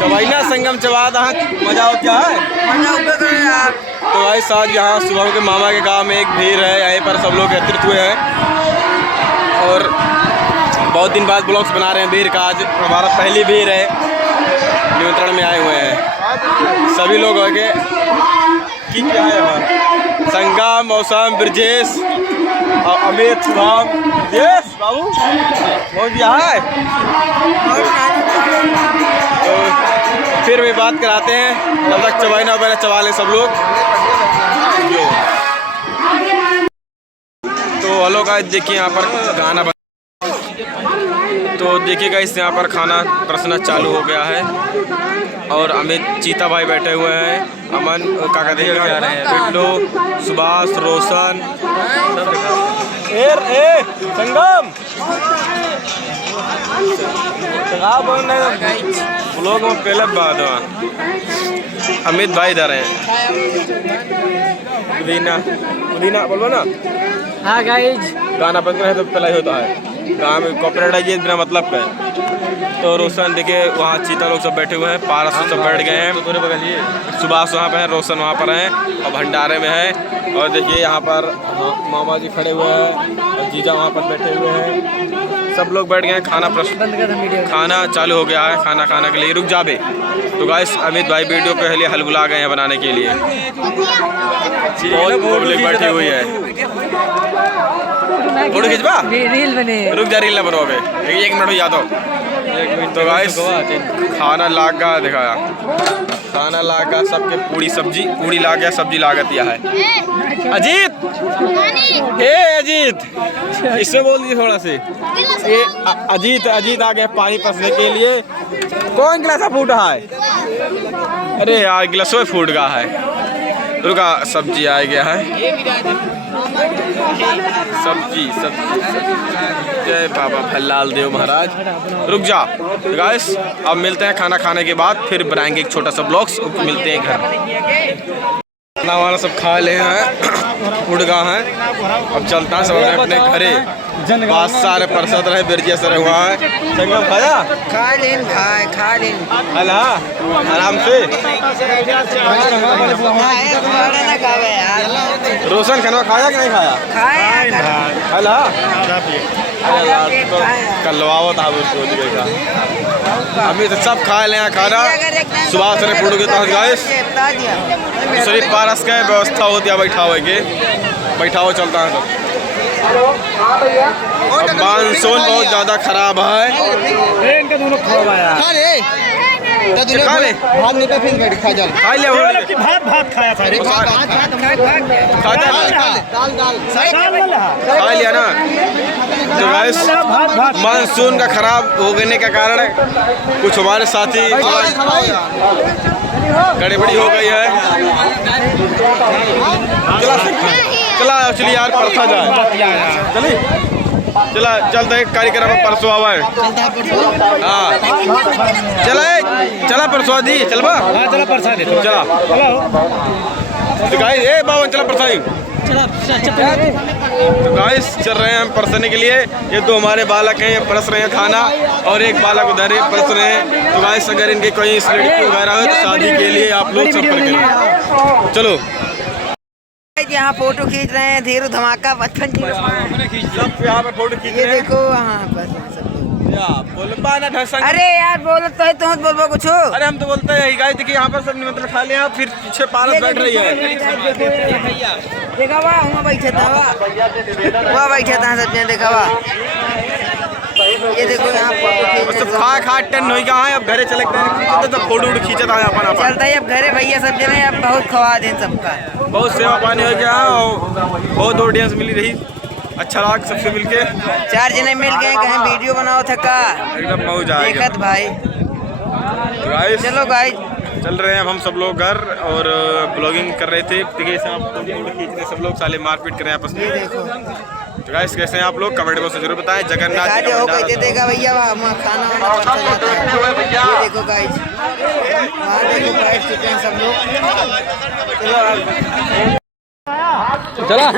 चवाइना संगम चबा मजा हो क्या है। तो भाई साहब यहाँ सुबह के मामा के गांव में एक भीड़ है, यहीं पर सब लोग एकत्रित हुए हैं और बहुत दिन बाद ब्लॉग्स बना रहे हैं। भीड़ का आज हमारा पहली भीड़ है, निमंत्रण में आए हुए हैं सभी लोग हो गए। क्या है वहाँ संगम मौसम ब्रजेश और अमित शुभम यस बाबू बहुत यहाँ है। तो फिर भी बात कराते हैं जब तक चबाइना वगैरह चबा लें सब लोग। तो हेलो गाइस देखिए यहाँ पर गाना तो देखिएगा इस यहाँ पर खाना परसना चालू हो गया है और अमित चीता भाई बैठे हुए हैं, अमन काका देख जा रहे हैं, बिट्टू सुभाष रोशन संगम लोग पहले बात अमित भाई इधर हैं। पुदीना पुदीना बोलो ना। हाँ गाइज गाना बंद रहे तो पहला ही होता है गाँव में कॉपीराइट है बिना मतलब का। तो रोशन देखिए वहाँ चीता लोग सब बैठे हुए हैं, पारस सब बैठ गए हैं, सुभाष वहाँ पे है, रोशन वहाँ पर हैं और भंडारे में है। और देखिए यहाँ पर मामा जी खड़े हुए हैं और जीजा वहाँ पर बैठे हुए हैं, सब लोग बैठ गए हैं। खाना चालू हो गया है, खाना खाने के लिए रुक जाबे। तो गाइस अमित भाई वीडियो के लिए हलगुला गए हैं बनाने के लिए, बहुत पब्लिक बैठी हुई है। फोटो खिंचवा रील बने रुक जा, रील ना बनोगे 1 मिनट हो जा। तो गाइस खाना लागा दिखाया, खाना लागा सबके पूड़ी ला गया, सब्जी लागा दिया है। अजीत अजीत इसमें बोल दिए थोड़ा से ये अजीत आ गया पानी पसने के लिए। कौन गिलास फूटा है? अरे यार गिलास फूट गया है। रुका सब्जी आ गया है, सब्जी जय बाबा भल्लाल देव महाराज। रुक जा गाइस अब मिलते हैं खाना खाने के बाद, फिर बनाएंगे एक छोटा सा ब्लॉग्स, मिलते हैं घर। खाना वाला सब खा ले हैं, उड़ गया है, अब चलता है सब अपने घरे। बात सारे परसत रहे बिरजिया सर हुआ है। संगम खाया खा लेन हला आराम से। रोशन खाना खाया कि नहीं खाया? हला कलवावत आप उसको दिखेगा। अभी तो सब खा ले खाना, सुबह से फोटो के तहत गाइस दूसरी पारस का व्यवस्था होती है बैठा हो चलता है सब। अब मानसून बहुत ज़्यादा खराब है। इनका दोनों खा लिया ना। तो गाइस मानसून का खराब होने के कारण कुछ हमारे साथी गड़बड़ी हो गई है। चला एक्चुअली यार परसा जाए चलिए चला चलते हैं कार्यक्रम में परसों आवा है। हाँ चला परसों दी चल बा चला परसा दे चला गाइस ए बावन चला परसा तो गाइस चल रहे हैं हम परसने के लिए। ये दो हमारे बालक हैं, ये परस रहे हैं खाना और एक बालक उधर ही परस रहे हैं। तो गाइस अगर इनके कोई लड़की वगैरह हो तो शादी के लिए आप लोग संपर्क करें। चलो यहाँ फोटो खींच रहे हैं, धीरू धमाका 55 सब यहाँ पे फोटो खींच रहे हैं। देखो हाँ बस अरे यार बोल तो है, तुम बोलो कुछ। अरे हम तो बोलते हैं गाइस देखिए यहाँ पर सब निमंत्रण खा लिया, फिर पीछे पारस बैठ रही है। देखा वहाँ बैठा था सब जन देखा ये देखो यहाँ खा टन हो गया है। अब घरे चले गए तो फोटो खींचा था अपन चलता है अब घरे भैया सब जने अब बहुत खवा दें सबका, बहुत सेवा पानी हो गया और बहुत ऑडियंस मिली रही, अच्छा लगा सबसे मिलके। 4 जने मिल गए, कहीं वीडियो बनाओ थका एकदम मौज आएगा भाई। चलो गाइस चल रहे हैं हम सब लोग घर और ब्लॉगिंग कर रहे थे, फोटो खींच रहे सब लोग, साले मारपीट कर रहे हैं आपस में। तो गाइस कैसे हैं आप लोग कमेंट बॉक्स में जरूर बताएं। जगन्नाथ देखा भैया खाना देखो गाइस, सब लोग चला